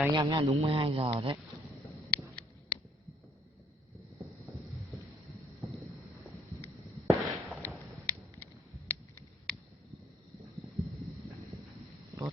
chào anh em nha, đúng 12 giờ đấy. Tốt.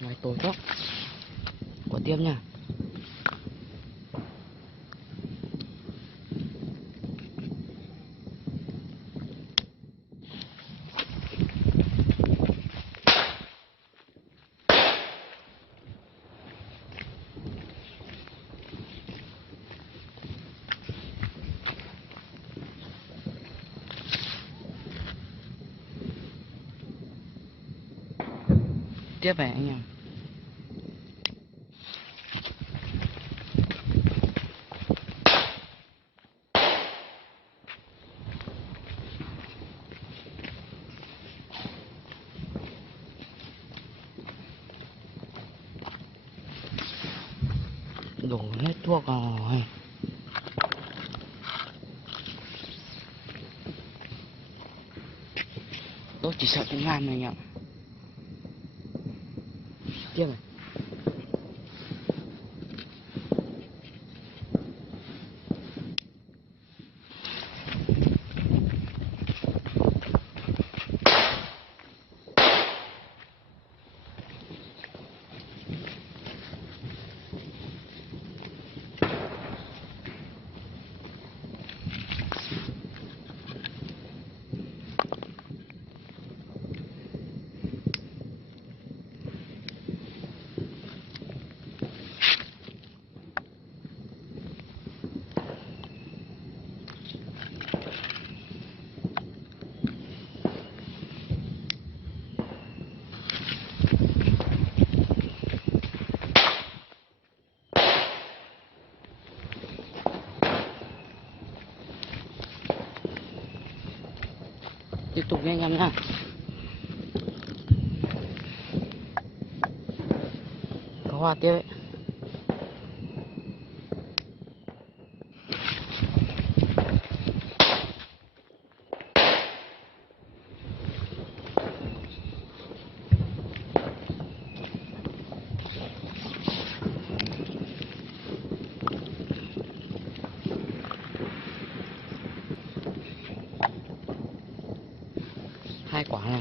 Ngoài tối quá. Của tiếp nha. Tiếp về anh em. Đổ hết thuốc rồi. Tôi chỉ sợ công an này anh em. Tiếp này. Tiếp tục nha anh em nhá. Có hoa tiếp ấy. Hai quả này.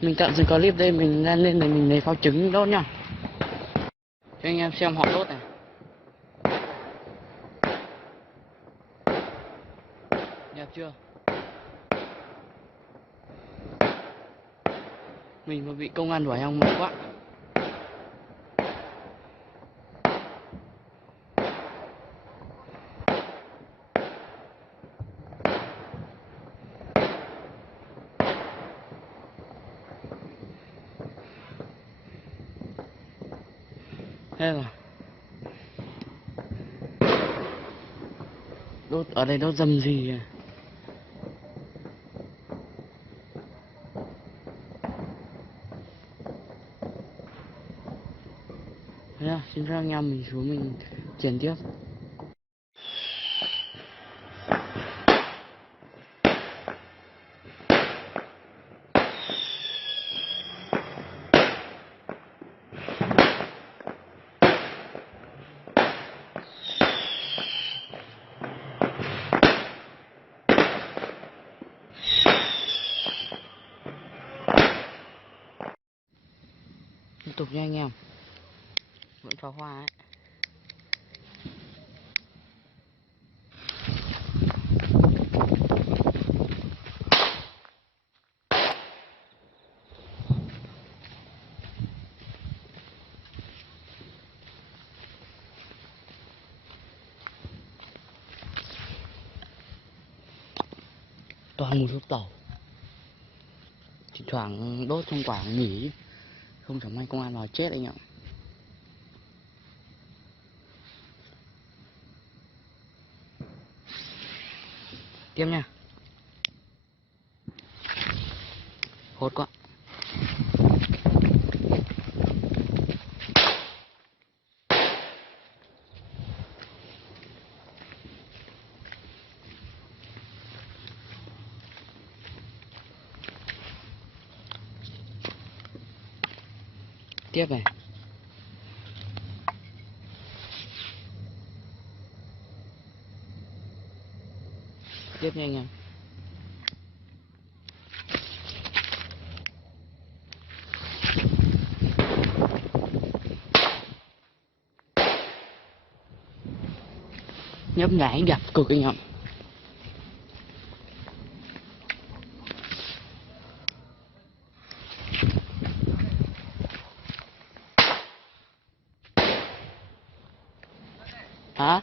Mình tạm dừng clip đây, mình lên để mình lấy pháo trứng đốt nha. Cho anh em xem họ đốt này. Đẹp chưa? Mình mà bị công an đuổi không mệt quá. Thế là đốt ở đây đốt dầm gì à? Thế à, xin phép anh em mình xuống mình chuyển tiếp. Tiếp tục nha anh em, vẫn pháo hoa ấy. Toàn một số tàu, thỉnh thoảng đốt trong quả nghỉ, không chẳng may công an vào chết anh ạ. Tiếp nha. Hốt quá. Tiếp này. Tiếp nha anh em. Nhấp nháy đẹp cực anh em. Hả?